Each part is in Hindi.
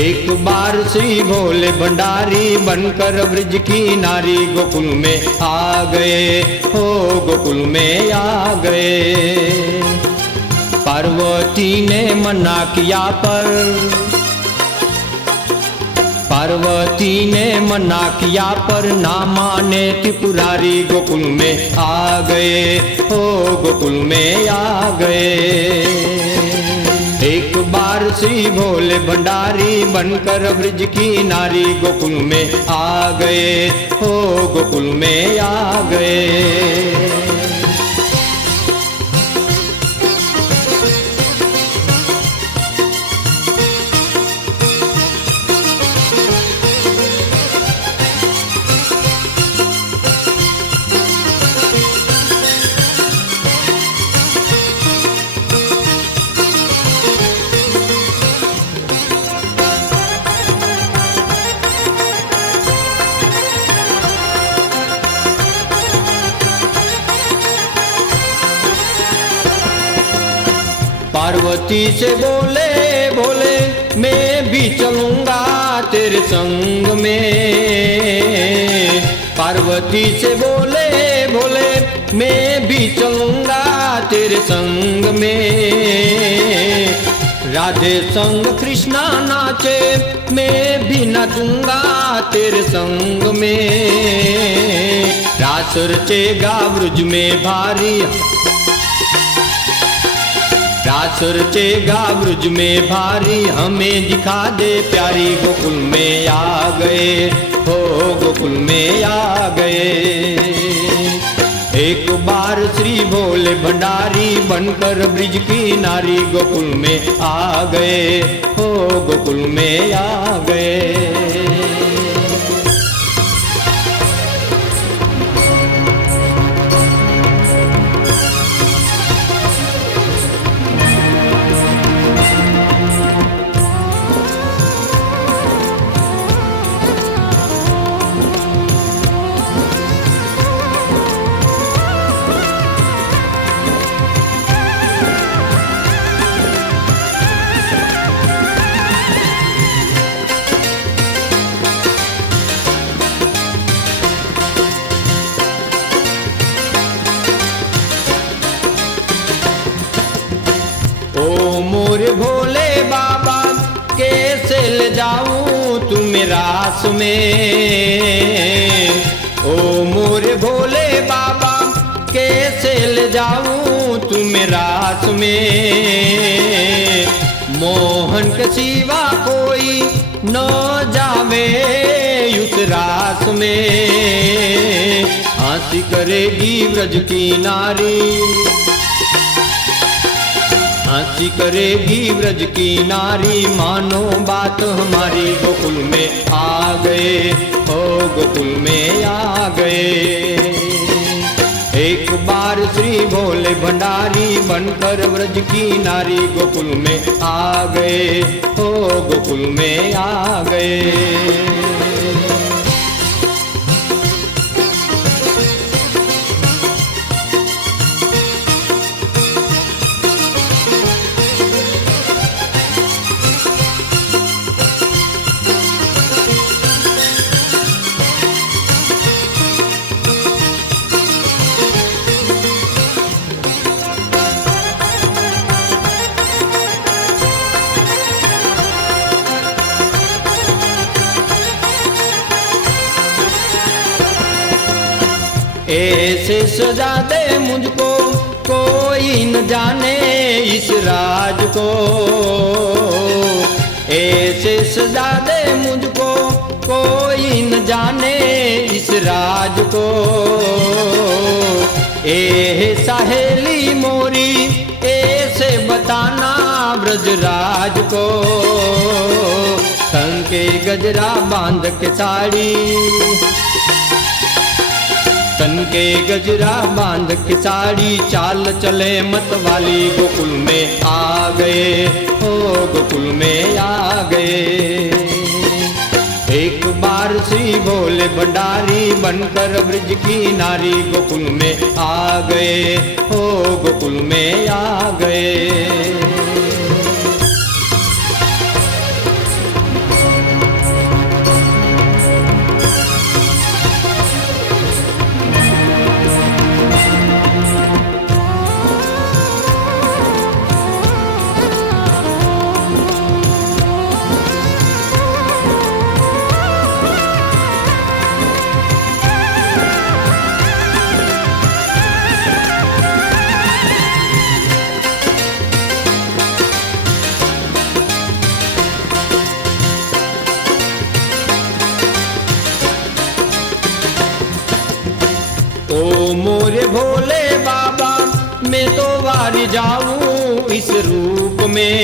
एक बार श्री भोले भंडारी बनकर ब्रज की नारी गोकुल में आ गए, हो गोकुल में आ गए। पार्वती ने मना किया पार्वती ने मना किया पर ना माने त्रिपुरारी गोकुल में आ गए, हो गोकुल में आ गए। एक बार श्री भोले भंडारी बनकर ब्रज की नारी गोकुल में आ गए, हो गोकुल में आ गए। पार्वती से बोले भोले मैं भी चलूंगा तेरे संग में। पार्वती से बोले भोले मैं भी चलूंगा तेरे संग में। राधे संग कृष्णा नाचे मैं भी नाचूंगा तेरे संग में। रास रचेगा ब्रज में भारी, रास रचेगा ब्रज में भारी, हमें दिखा दे प्यारी गोकुल में आ गए, हो गोकुल में आ गए। एक बार श्री भोले भंडारी बनकर ब्रज की नारी गोकुल में आ गए, हो गोकुल में आ गए। ओ मोरे भोले बाबा कैसे ले जाऊं तुम्हें रास में। ओ मोरे भोले बाबा कैसे ले जाऊं तुम्हें रास में। मोहन के सिवा कोई न जावे उस रास में। हंसी करेगी ब्रज की नारी, हंसी करेगी ब्रज की नारी, मानो बात हमारी गोकुल में आ गए, हो गोकुल में आ गए। एक बार श्री भोले भंडारी बनकर ब्रज की नारी गोकुल में आ गए, हो गोकुल में आ गए। ऐसे सजा दे मुझको कोई न जाने इस राज को। ऐसे सजा दे मुझको कोई न जाने इस राज को। ए सहेली मोरी ऐसे बताना ब्रजराज को। तन के गजरा बांध के साड़ी, तन के गजरा बांध के साड़ी, चाल चले मत वाली गोकुल में आ गए, हो गोकुल में आ गए। एक बार श्री भोले भंडारी बनकर ब्रज की नारी गोकुल में आ गए, हो गोकुल में आ गए। भोले बाबा मैं तो वारी जाऊं इस रूप में।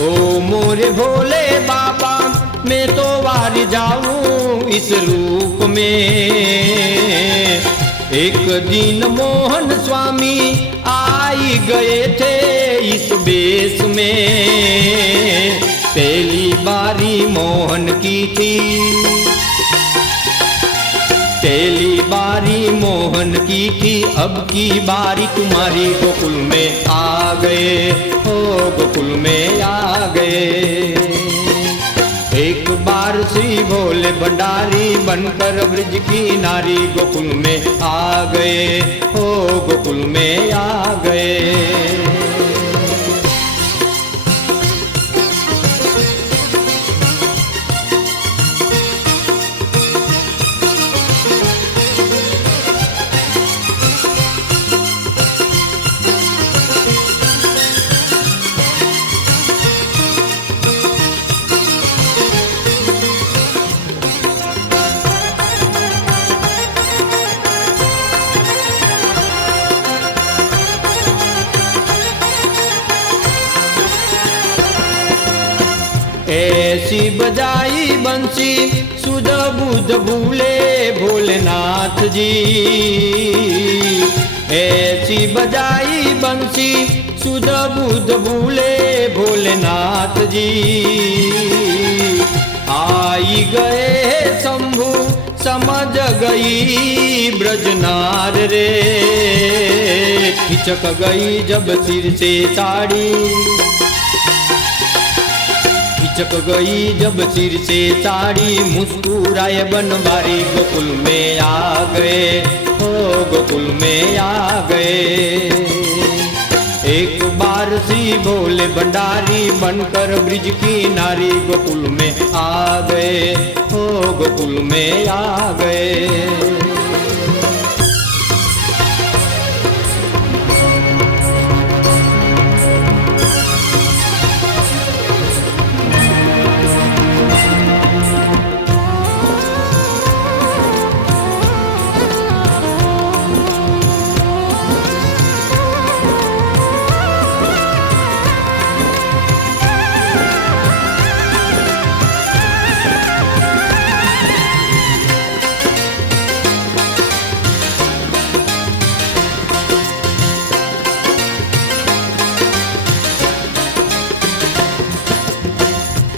ओ मोरे भोले बाबा मैं तो वारी जाऊं इस रूप में। एक दिन मोहन स्वामी आई गए थे इस वेश में। पहली बारी मोहन की थी, पहली बारी मोहन की थी, अब की बारी तुम्हारी गोकुल में आ गए, हो गोकुल में आ गए। एक बार श्री भोले भंडारी बनकर ब्रज की नारी गोकुल में आ गए, हो गोकुल में आ गए। ऐसी बजाई बंसी सुध बुध भूले भोलेनाथ जी। ऐसी बजाई बंसी सुध बुध भूले भोलेनाथ जी। आई गए शंभु समझ गई ब्रजनार रे। खिचक गई जब सिर से साड़ी, खिचक गई जब सिर से साड़ी, मुस्कुराए बनवारी गोकुल में आ गए, हो गोकुल में आ गए। एक बार श्री भोले भंडारी बनकर ब्रिज की नारी गोकुल में आ गए, हो गोकुल में आ गए।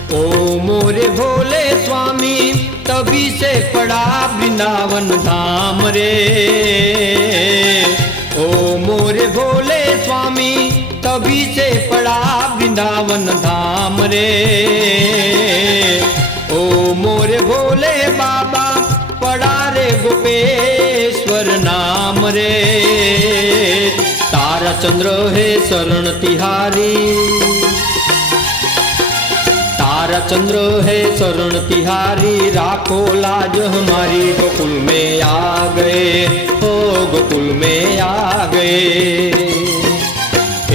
ओ मोरे भोले स्वामी तभी से पड़ा वृंदावन धाम रे। ओ मोरे भोले स्वामी तभी से पड़ा वृंदावन धाम रे। ओ मोरे भोले बाबा पड़ा रे गोपेश्वर नाम रे। तारा चंद्र है शरण तिहारी, तारा चंद्र है शरण तिहारी, राखो लाज हमारी गोकुल में आ गए, हो गोकुल में आ गए।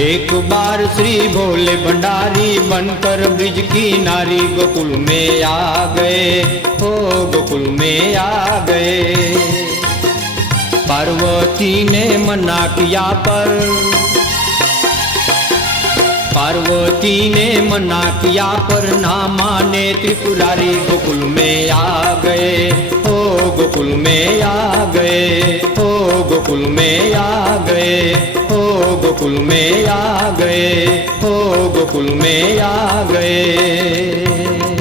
एक बार श्री भोले भंडारी बनकर ब्रिज की नारी गोकुल में आ गए, हो गोकुल में आ गए। पार्वती ने मना किया पर, पार्वती ने मना किया पर ना माने त्रिपुरारी गोकुल में आ गए, हो गोकुल में आ गए, हो गोकुल में आ गए, हो गोकुल में आ गए, हो गोकुल में आ गए।